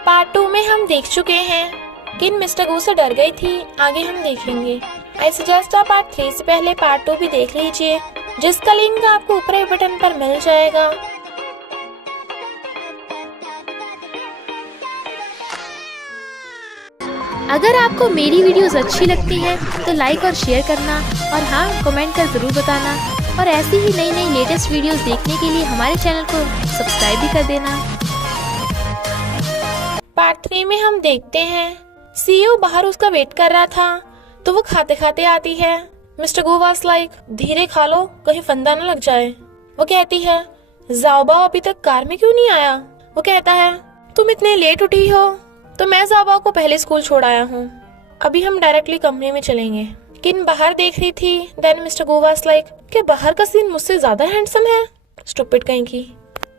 Part 2 में हम देख चुके हैं कि मिस्टर गू से डर गई थी, आगे हम देखेंगे। आई सजेस्ट आप पार्ट 3 से पहले पार्ट 2 भी देख लीजिए, जिसका लिंक आपको ऊपर आई बटन पर मिल जाएगा। अगर आपको मेरी वीडियोस अच्छी लगती है तो लाइक और शेयर करना, और हाँ, कमेंट कर ज़रूर बताना। और ऐसी ही नई नई लेटेस्ट वीडियोस देखने के लिए हमारे चैनल को सब्सक्राइब भी कर देना। पार्ट 3 में हम देखते हैं सीईओ बाहर उसका वेट कर रहा था, तो वो खाते खाते आती है। मिस्टर गू वाज लाइक, धीरे खा लो, कहीं फंदा न लग जाए। वो कहती है, ज़ाओबाओ अभी तक कार में क्यों नहीं आया? वो कहता है, तुम इतने लेट उठी हो तो मैं ज़ाओबाओ को पहले स्कूल छोड़ आया हूँ, अभी हम डायरेक्टली कंपनी में चलेंगे। किन बाहर देख रही थी। Then mister Gu was like, क्या बाहर का सीन मुझसे ज्यादा हैंडसम है? स्टूपिड कहीं की।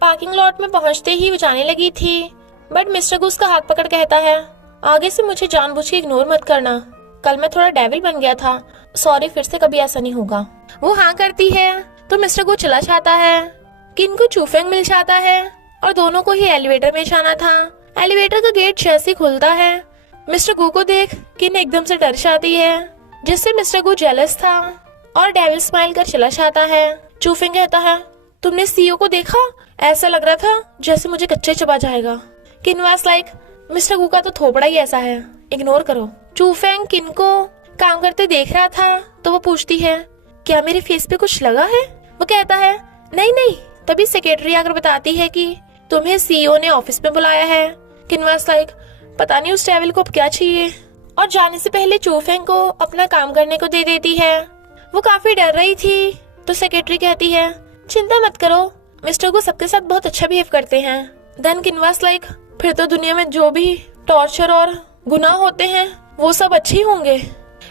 पार्किंग लॉट में पहुंचते ही वो जाने लगी थी, बट मिस्टर गू उसका हाथ पकड़ कहता है, आगे से मुझे जानबूझ के इग्नोर मत करना, कल मैं थोड़ा डेविल बन गया था, सॉरी, फिर से कभी ऐसा नहीं होगा। वो हाँ करती है तो मिस्टर गू चला जाता है। किन को चूफेंग मिल जाता है और दोनों को ही एलिवेटर में जाना था। एलिवेटर का गेट जैसे खुलता है, मिस्टर गू को देख किन एकदम से डर जाती है, जिससे मिस्टर गू जेलस था और डेविल स्माइल कर चला जाता है। चूफेंग कहता है, तुमने सीईओ को देखा? ऐसा लग रहा था जैसे मुझे कच्चे चबा जाएगा। किन वाज लाइक, मिस्टर गू का तो थोपड़ा ही ऐसा है, इग्नोर करो। चूफेंग किन को काम करते देख रहा था तो वो पूछती है, क्या मेरे फेस पे कुछ लगा है? वो कहता है, नहीं नहीं। तभी सेक्रेटरी आकर बताती है कि तुम्हें सीईओ ने ऑफिस में बुलाया है। किन वाज लाइक, पता नहीं उस डेविल को अब क्या चाहिए, और जाने से पहले चूफेंग को अपना काम करने को दे देती है। वो काफी डर रही थी तो सेक्रेटरी कहती है, चिंता मत करो, मिस्टर गू सबके साथ बहुत अच्छा बिहेव करते हैं। देन किन वाज लाइक, फिर तो दुनिया में जो भी टॉर्चर और गुनाह होते हैं वो सब अच्छे ही होंगे।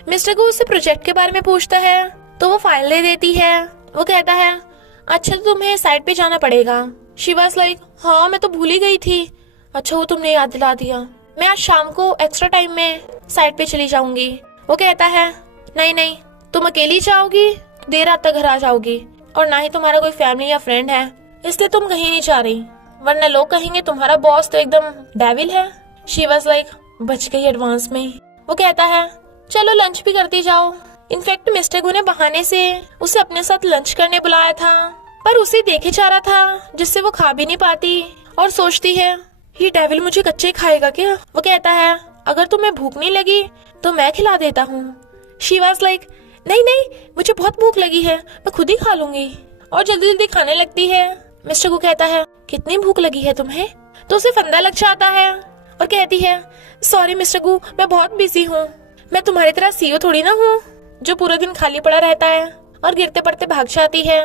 मिस्टर गू उससे प्रोजेक्ट के बारे में पूछता है तो वो फाइल दे देती है। वो कहता है, अच्छा तो तुम्हें साइट पे जाना पड़ेगा। शी वाज लाइक, हाँ मैं तो भूल ही गई थी, अच्छा वो तुमने याद दिला दिया, मैं आज शाम को एक्स्ट्रा टाइम में साइट पे चली जाऊंगी। वो कहता है, नहीं नहीं, तुम अकेली जाओगी, देर रात तक घर आ जाओगी, और ना ही तुम्हारा कोई फैमिली या फ्रेंड है, इसलिए तुम कहीं नहीं जा रही, वरना लोग कहेंगे तुम्हारा बॉस तो एकदम डेविल है। शी वाज लाइक, बच गई एडवांस में। वो कहता है, चलो लंच भी करती जाओ। इनफैक्ट मिस्टर गू ने बहाने से उसे अपने साथ लंच करने बुलाया था, पर उसे देखे जा रहा था, जिससे वो खा भी नहीं पाती और सोचती है, ये डेविल मुझे कच्चे खाएगा क्या? वो कहता है, अगर तुम्हें भूख नहीं लगी तो मैं खिला देता हूँ। शी वाज लाइक, नहीं नहीं, मुझे बहुत भूख लगी है, मैं खुद ही खा लूंगी, और जल्दी जल्दी खाने लगती है। मिस्टर गू कहता है, कितनी भूख लगी है तुम्हें? तो उसे फंदा लग जाता है और कहती है, सॉरी मिस्टर गू, मैं बहुत बिजी हूँ, मैं तुम्हारी तरह सीईओ थोड़ी ना हूँ जो पूरा दिन खाली पड़ा रहता है, और गिरते पड़ते भाग जाती है।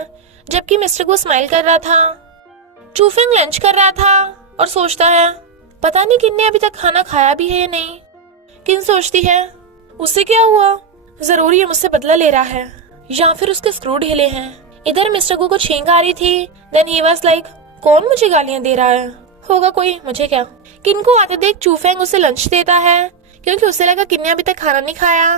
जबकि मिस्टर गू स्माइल कर रहा था। चूफेंग लंच कर रहा था और सोचता है, पता नहीं किन ने अभी तक खाना खाया भी है या नहीं। किन सोचती है, उससे क्या हुआ, जरूर ये मुझसे बदला ले रहा है, या फिर उसके स्क्रू ढीले हैं। इधर मिस्टर गू को छींक आ रही थी। देन ही वाज लाइक, कौन मुझे गालियां दे रहा है? होगा कोई, मुझे क्या। किन को आते देख चूफेंग उसे लंच देता है, क्योंकि उसे लगा किन ने अभी तक खाना नहीं खाया।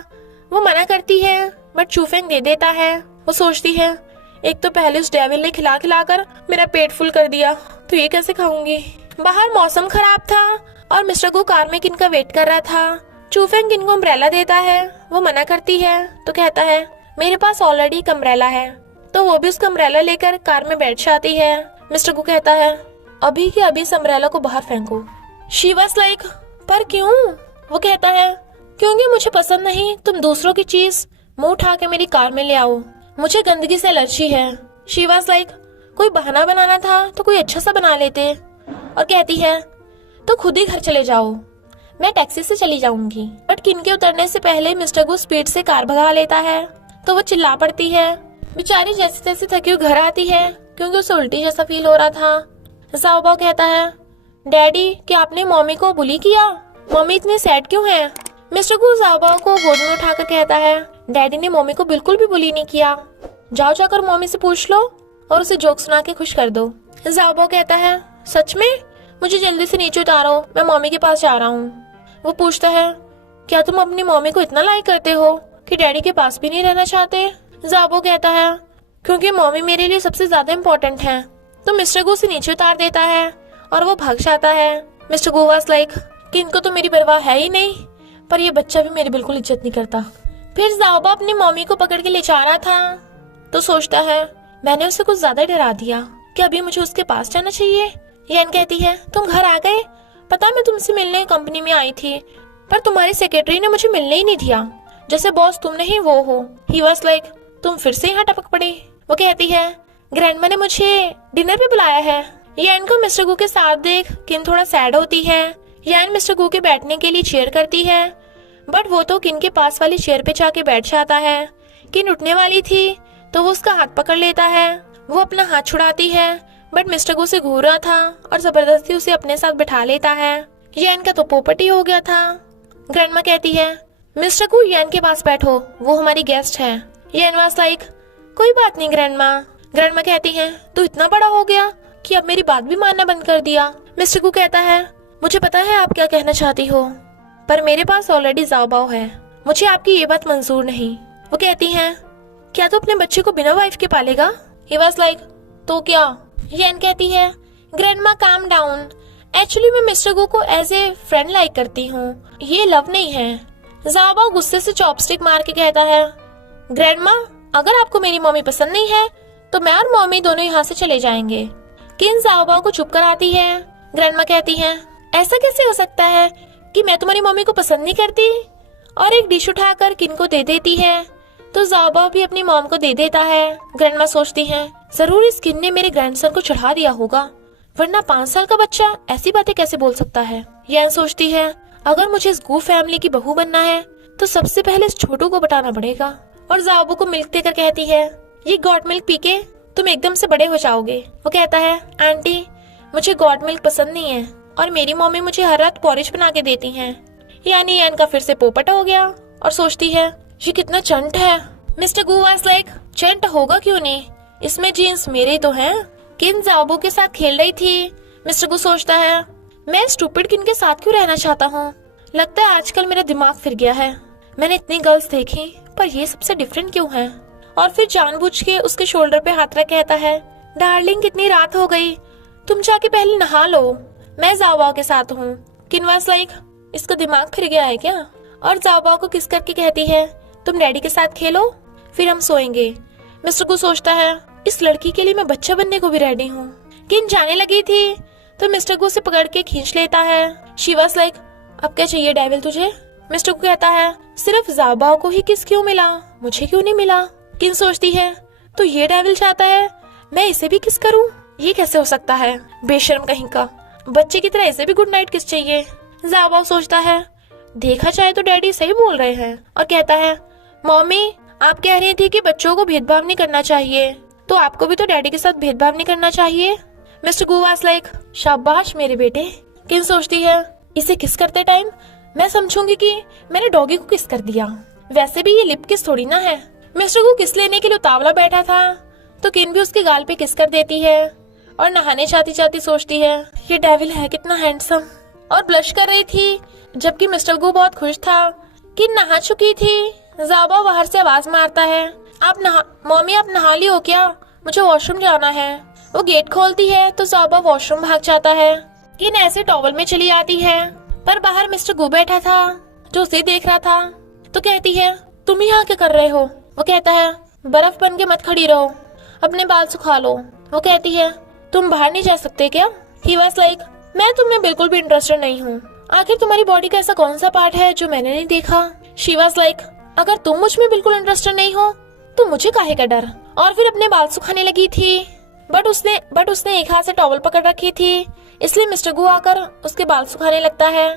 वो मना करती है, बट चूफेंग दे देता है। वो सोचती है, एक तो पहले उस डेविल ने खिला खिलाकर मेरा पेट फुल कर दिया, तो ये कैसे खाऊंगी। बाहर मौसम खराब था और मिस्टर गू कार में किन का वेट कर रहा था। चूफेंग किन को अम्ब्रेला देता है, वो मना करती है तो कहता है, मेरे पास ऑलरेडी एक अम्ब्रेला है। तो वो भी उसका अम्ब्रेला लेकर कार में बैठ जाती है। मिस्टर गू कहता है, अभी के अभी इस अम्ब्रेला को बाहर फेंको। शी वाज लाइक, पर क्यों? वो कहता है, क्योंकि मुझे पसंद नहीं तुम दूसरों की चीज मुंह उठा के मेरी कार में ले आओ, मुझे गंदगी से एलर्जी है। शी वाज लाइक, कोई बहाना बनाना था तो कोई अच्छा सा बना लेते। और कहती है, तो खुद ही घर चले जाओ, मैं टैक्सी से चली जाऊंगी। बट किन के उतरने से पहले मिस्टर गू स्पीड से कार भगा लेता है, तो वो चिल्ला पड़ती है। बेचारी जैसे तैसे थकी हुई घर आती है, क्योंकि उसे उल्टी जैसा फील हो रहा था। ज़ाओबाओ कहता है, डैडी, क्या आपने मम्मी को बुली किया? मम्मी इतनी सैड क्यों है? मिस्टर गू ज़ाओबाओ को गोद में उठाकर कहता है, डैडी ने मम्मी को बिल्कुल भी बुली नहीं किया, जाओ जाकर मम्मी से पूछ लो और उसे जोक सुना के खुश कर दो। ज़ाओबाओ कहता है, सच में? मुझे जल्दी से नीचे उतारो, मैं मम्मी के पास जा रहा हूँ। वो पूछता है, क्या तुम अपनी मम्मी को इतना लाइक करते हो कि डैडी के पास भी नहीं रहना चाहते? ज़ाओबाओ कहता है, क्योंकि मम्मी मेरे लिए सबसे ज्यादा इम्पोर्टेंट है। तो मिस्टर गू उसे नीचे उतार देता है और वो भाग जाता है। मिस्टर गू वाज लाइक कि इनको तो मेरी परवाह है ही नहीं, पर ये बच्चा भी मेरी बिल्कुल इज्जत नहीं करता। फिर ज़ाओबा अपनी मम्मी को पकड़ के ले जा रहा था तो सोचता है मैंने उसे कुछ ज्यादा डरा दिया, कि अभी मुझे उसके पास जाना चाहिए। यान कहती है तुम घर आ गए, पता मैं तुमसे मिलने कंपनी में आई थी, पर तुम्हारी सेक्रेटरी ने मुझे मिलने ही नहीं दिया, जैसे बॉस तुम नहीं वो हो। ही वाज लाइक तुम फिर से यहाँ टपक पड़ी। वो कहती है ग्रैंडमा ने मुझे डिनर पे बुलाया है। यान को मिस्टर गू के साथ देख किन थोड़ा सैड होती है। यान मिस्टर गू के बैठने के लिए चेयर करती है, बट वो तो किन के पास वाली चेयर पे जाके बैठ जाता है। किन उठने वाली थी तो वो उसका हाथ पकड़ लेता है। वो अपना हाथ छुड़ाती है, बट मिस्टर गू से घूर रहा था और जबरदस्ती उसे अपने साथ बिठा लेता है। यान का तो पोपट ही हो गया था। ग्रैंडमा कहती है मिस्टर गू यान के पास बैठो, वो हमारी गेस्ट है। यान वाज लाइक कोई बात नहीं ग्रैंडमा। ग्रैंडमा कहती है तू इतना बड़ा हो गया कि अब मेरी बात भी मानना बंद कर दिया। मिस्टर गू कहता है मुझे पता है आप क्या कहना चाहती हो, पर मेरे पास ऑलरेडी ज़ाओबाओ है, मुझे आपकी ये बात मंजूर नहीं। वो कहती हैं क्या तू अपने बच्चे को बिना वाइफ के पालेगा? ही वाज लाइक तो क्या? यान कहती है ग्रैंडमा काम डाउन, एक्चुअली मैं मिस्टर गू को एज ए फ्रेंड लाइक करती हूँ, ये लव नहीं है। ज़ाओबाओ गुस्से से चॉपस्टिक मार के कहता है ग्रैंडमा अगर आपको मेरी मम्मी पसंद नहीं है तो मैं और मम्मी दोनों यहाँ से चले जाएंगे। किन ज़ाओबाओ को चुप कराती है। ग्रैंडमा कहती है ऐसा कैसे हो सकता है कि मैं तुम्हारी मम्मी को पसंद नहीं करती, और एक डिश उठाकर किन को दे देती है तो ज़ाओबाओ भी अपनी मॉम को दे देता है। ग्रैंडमा सोचती है जरूर इस किन ने मेरे ग्रैंडसन को चढ़ा दिया होगा, वरना 5 साल का बच्चा ऐसी बातें कैसे बोल सकता है। यान सोचती है अगर मुझे इस गू फैमिली की बहू बनना है तो सबसे पहले इस छोटू को बताना पड़ेगा। और ज़ाओबाओ को मिल्क देकर कहती है ये गॉड मिल्क पी के तुम एकदम से बड़े हो जाओगे। वो कहता है आंटी मुझे गॉड मिल्क पसंद नहीं है, और मेरी मम्मी मुझे हर रात पॉरिज बना के देती हैं। यानी यान का फिर से पोपट हो गया और सोचती है ये कितना चंट है। मिस्टर गू वाज लाइक चंट होगा क्यों नहीं, इसमें जीन्स मेरे तो हैं। किन ज़ाओबाओ के साथ खेल रही थी। मिस्टर गू सोचता है मैं स्टूपिड किन के साथ क्यों रहना चाहता हूँ, लगता है आजकल मेरा दिमाग फिर गया है। मैंने इतनी गर्ल्स देखी पर ये सबसे डिफरेंट क्यों है। और फिर जानबूझ के उसके शोल्डर पे हाथ रख कहता है डार्लिंग कितनी रात हो गई, तुम जाके पहले नहा लो, मैं ज़ाओबाओ के साथ हूँ। किन वाज लाइक इसका दिमाग फिर गया है क्या। और ज़ाओबाओ को किस करके कहती है तुम डैडी के साथ खेलो फिर हम सोएंगे। मिस्टर गू सोचता है इस लड़की के लिए मैं बच्चा बनने को भी रेडी हूँ। किन जाने लगी थी तो मिस्टर गू से पकड़ के खींच लेता है। शी वाज लाइक अब क्या चाहिए डेविल तुझे। मिस्टर गू कहता है सिर्फ ज़ाओबाओ को ही किस क्यों मिला, मुझे क्यों नहीं मिला। किन सोचती है तो ये डेविल चाहता है मैं इसे भी किस करूं, ये कैसे हो सकता है, बेशर्म कहीं का, बच्चे की तरह इसे भी गुड नाइट किस चाहिए। ज़ाओबाओ सोचता है देखा जाए तो डैडी सही बोल रहे हैं, और कहता है मम्मी आप कह रही थी कि बच्चों को भेदभाव नहीं करना चाहिए, तो आपको भी तो डैडी के साथ भेदभाव नहीं करना चाहिए। मिस्टर गू वाज लाइक शाबाश मेरे बेटे। किन सोचती है इसे किस करते टाइम मैं समझूंगी कि मैंने डॉगी को किस कर दिया, वैसे भी ये लिप किस थोड़ी ना है। मिस्टर गू किस लेने के लिए उतावला बैठा था तो किन भी उसके गाल पे किस कर देती है, और नहाने चाहती चाहती सोचती है ये डेविल है कितना हैंडसम, और ब्लश कर रही थी जबकि मिस्टर गू बहुत खुश था। किन नहा चुकी थी। ज़ाओबाओ बाहर से आवाज मारता है मम्मी आप नहा ली हो क्या, मुझे वॉशरूम जाना है। वो गेट खोलती है तो ज़ाओबाओ वॉशरूम भाग जाता है। किन ऐसे टॉवल में चली आती है, पर बाहर मिस्टर गू बैठा था जो उसे देख रहा था, तो कहती है तुम यहाँ क्या कर रहे हो। वो कहता है बर्फ बन के मत खड़ी रहो, अपने बाल सुखा लो। वो कहती है तुम बाहर नहीं जा सकते क्या। ही वाज लाइक मैं तुम्हें बिल्कुल भी इंटरेस्टेड नहीं हूँ, आखिर तुम्हारी बॉडी का ऐसा कौन सा पार्ट है जो मैंने नहीं देखा। शी वाज लाइक अगर तुम मुझ में बिल्कुल इंटरेस्टेड नहीं हो तो मुझे काहे का डर। और फिर अपने बाल सुखाने लगी थी, बट उसने एक हाथ से टॉवल पकड़ रखी थी, इसलिए मिस्टर गू आकर उसके बाल सुखाने लगता है।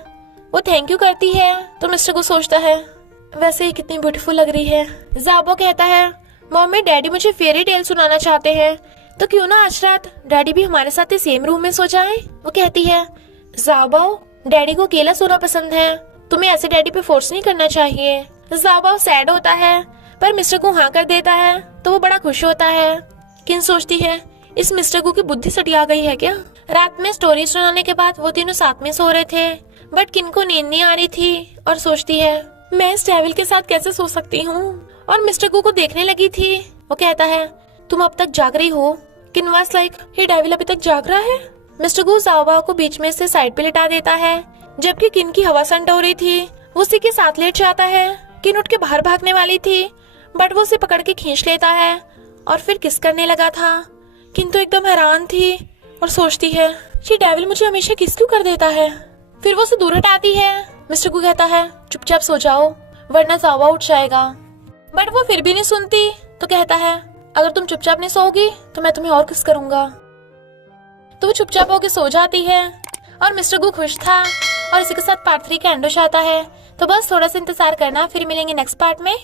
वो थैंक यू करती है तो मिस्टर गू सोचता है वैसे ही कितनी ब्यूटीफुल लग रही है। ज़ाओबाओ कहता है मम्मी डैडी मुझे फेरी टेल सुनाना चाहते हैं, तो क्यों ना आज रात डैडी भी हमारे साथ सेम रूम में सो जाएं। वो कहती है ज़ाओबाओ डैडी को अकेला सोना पसंद है, तुम्हें ऐसे डैडी पे फोर्स नहीं करना चाहिए। ज़ाओबाओ सैड होता है पर मिस्टर गू हाँ कर देता है तो वो बड़ा खुश होता है। किन सोचती है इस मिस्टर गू की बुद्धि सटिया गई है क्या। रात में स्टोरी सुनाने के बाद वो तीनों साथ में सो रहे थे, बट किन को नींद नहीं आ रही थी और सोचती है मैं इस डेविल के साथ कैसे सो सकती हूँ, और मिस्टर गू को देखने लगी थी। वो कहता है तुम अब तक जाग रही हो। किन वाज लाइक ये डेविल अभी तक जाग रहा है, मिस्टर गू जावा को बीच में से साइड पे लिटा देता है, जबकि किन की हवा संट हो रही थी वो उसी के साथ लेट जाता है। किन उठ के बाहर भागने वाली थी, बट वो उसे पकड़ के खींच लेता है और फिर किस करने लगा था। किन तो एकदम हैरान थी और सोचती है, ये डेविल मुझे हमेशा किस क्यों कर देता है। फिर वो उसे दूर हटाती है। मिस्टर गू कहता है, चुपचाप सो जाओ वरना जावा उठ जाएगा, बट वो फिर भी नहीं सुनती। तो कहता है, अगर तुम चुपचाप नहीं सोओगी तो मैं तुम्हें और किस करूंगा। तो वो चुपचाप होके सो जाती है और मिस्टर गू खुश था। और इसी के साथ पार्ट 3 का एंड हो जाता है। तो बस थोड़ा सा इंतजार करना, फिर मिलेंगे नेक्स्ट पार्ट में।